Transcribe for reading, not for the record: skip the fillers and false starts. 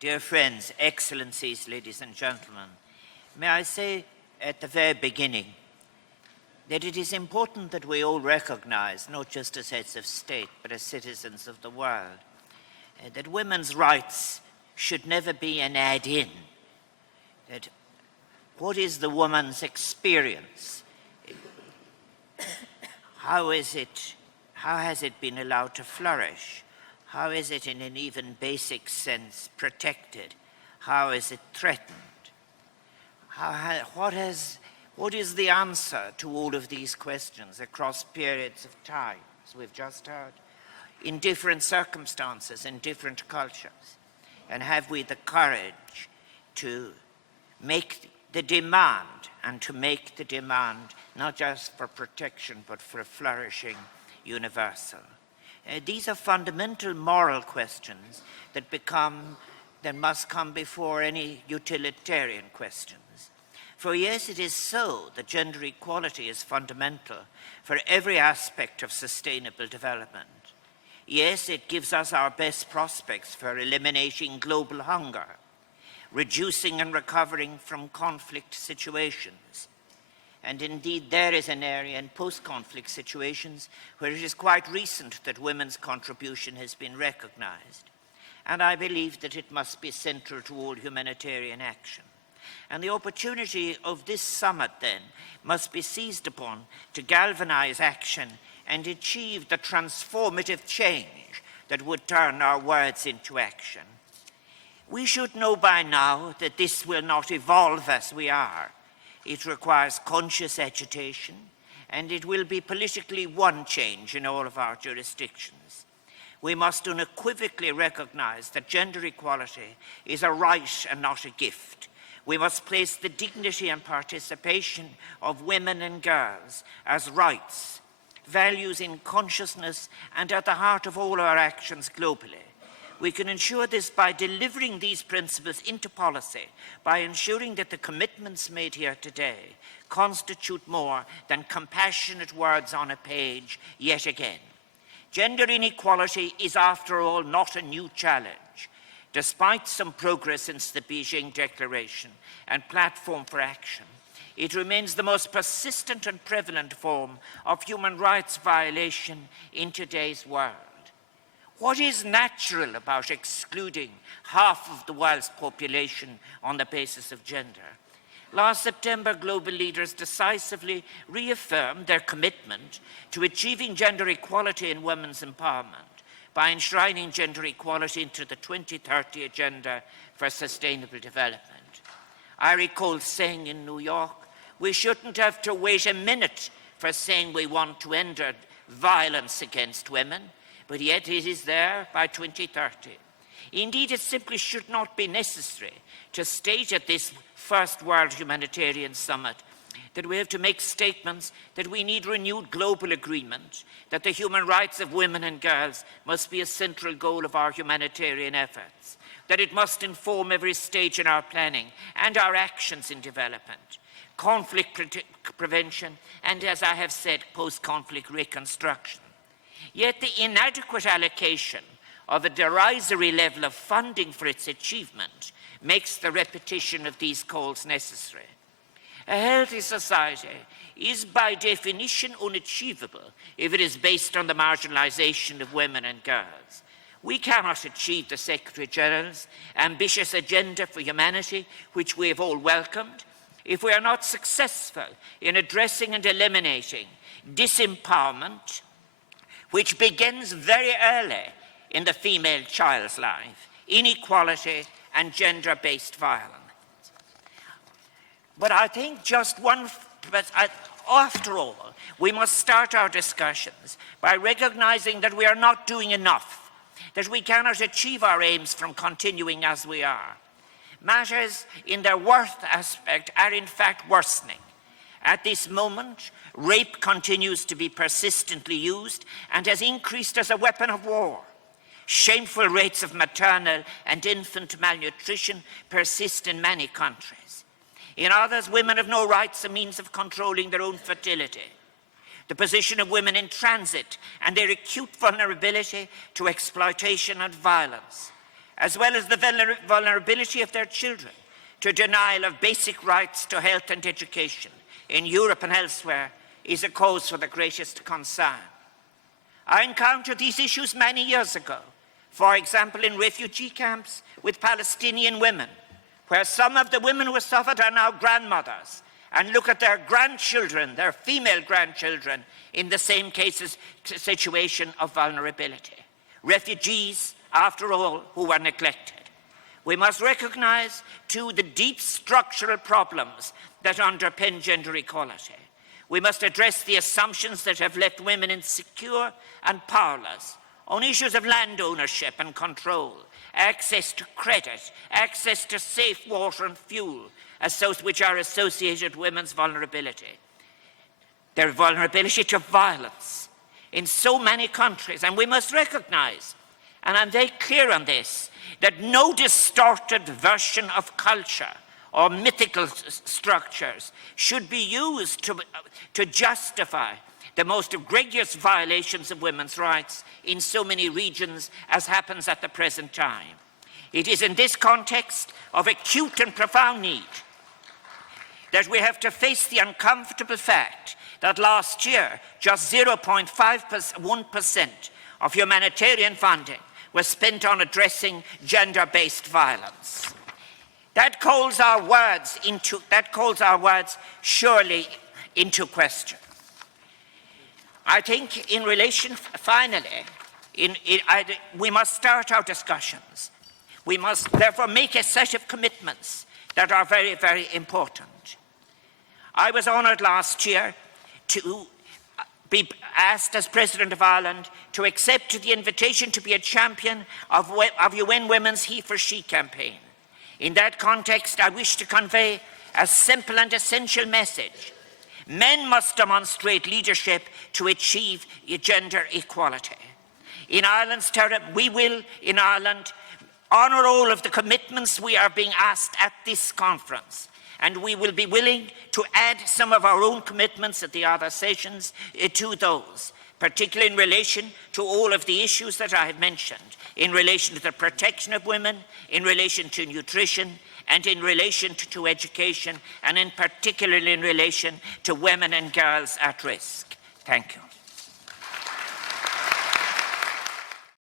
Dear friends, excellencies, ladies and gentlemen, may I say at the very beginning that it is important that we all recognize, not just as heads of state, but as citizens of the world, that women's rights should never be an add-in, that what is the woman's experience? How has it been allowed to flourish? How is it in an even basic sense protected? How is it threatened? What is the answer to all of these questions across periods of time, as we've just heard, in different circumstances, in different cultures? And have we the courage to make the demand, and to make the demand not just for protection, but for a flourishing universal? These are fundamental moral questions that must come before any utilitarian questions. For yes, it is so that gender equality is fundamental for every aspect of sustainable development. Yes, it gives us our best prospects for eliminating global hunger, reducing and recovering from conflict situations. And indeed, there is an area in post-conflict situations where it is quite recent that women's contribution has been recognized. And I believe that it must be central to all humanitarian action. And the opportunity of this summit, then, must be seized upon to galvanize action and achieve the transformative change that would turn our words into action. We should know by now that this will not evolve as we are. It requires conscious agitation, and it will be politically one change in all of our jurisdictions. We must unequivocally recognize that gender equality is a right and not a gift. We must place the dignity and participation of women and girls as rights, values in consciousness and at the heart of all our actions globally. We can ensure this by delivering these principles into policy, by ensuring that the commitments made here today constitute more than compassionate words on a page yet again. Gender inequality is, after all, not a new challenge. Despite some progress since the Beijing Declaration and Platform for Action, it remains the most persistent and prevalent form of human rights violation in today's world. What is natural about excluding half of the world's population on the basis of gender? Last September, global leaders decisively reaffirmed their commitment to achieving gender equality and women's empowerment by enshrining gender equality into the 2030 Agenda for Sustainable Development. I recall saying in New York, we shouldn't have to wait a minute for saying we want to end violence against women, but yet it is there by 2030. Indeed, it simply should not be necessary to state at this first World Humanitarian Summit that we have to make statements that we need renewed global agreement, that the human rights of women and girls must be a central goal of our humanitarian efforts, that it must inform every stage in our planning and our actions in development, conflict prevention, and, as I have said, post-conflict reconstruction. Yet the inadequate allocation of a derisory level of funding for its achievement makes the repetition of these calls necessary. A healthy society is by definition unachievable if it is based on the marginalization of women and girls. We cannot achieve the Secretary General's ambitious agenda for humanity, which we have all welcomed, if we are not successful in addressing and eliminating disempowerment, which begins very early in the female child's life, inequality and gender-based violence. But I think after all, we must start our discussions by recognizing that we are not doing enough, that we cannot achieve our aims from continuing as we are. Matters in their worth aspect are in fact worsening. At this moment, rape continues to be persistently used and has increased as a weapon of war. Shameful rates of maternal and infant malnutrition persist in many countries. In others, women have no rights or means of controlling their own fertility. The position of women in transit and their acute vulnerability to exploitation and violence, as well as the vulnerability of their children to denial of basic rights to health and education in Europe and elsewhere, is a cause for the greatest concern. I encountered these issues many years ago, for example, in refugee camps with Palestinian women, where some of the women who suffered are now grandmothers, and look at their grandchildren, their female grandchildren, in the same situation of vulnerability. Refugees, after all, who were neglected. We must recognize, too, the deep structural problems that underpin gender equality. We must address the assumptions that have left women insecure and powerless on issues of land ownership and control, access to credit, access to safe water and fuel, which are associated with women's vulnerability. Their vulnerability to violence in so many countries. And we must recognize, and I'm very clear on this, that no distorted version of culture or mythical structures should be used to justify the most egregious violations of women's rights in so many regions as happens at the present time. It is in this context of acute and profound need that we have to face the uncomfortable fact that last year just 0.1% of humanitarian funding was spent on addressing gender-based violence. That calls our words surely into question. I think in relation, finally, we must start our discussions. We must therefore make a set of commitments that are very, very important. I was honoured last year to be asked as President of Ireland to accept the invitation to be a champion of UN Women's He for She campaign. In that context, I wish to convey a simple and essential message. Men must demonstrate leadership to achieve gender equality. In Ireland's territory, we will, in Ireland, honour all of the commitments we are being asked at this conference. And we will be willing to add some of our own commitments at the other sessions to those, particularly in relation to all of the issues that I have mentioned, in relation to the protection of women, in relation to nutrition, and in relation to education, and in particular in relation to women and girls at risk. Thank you.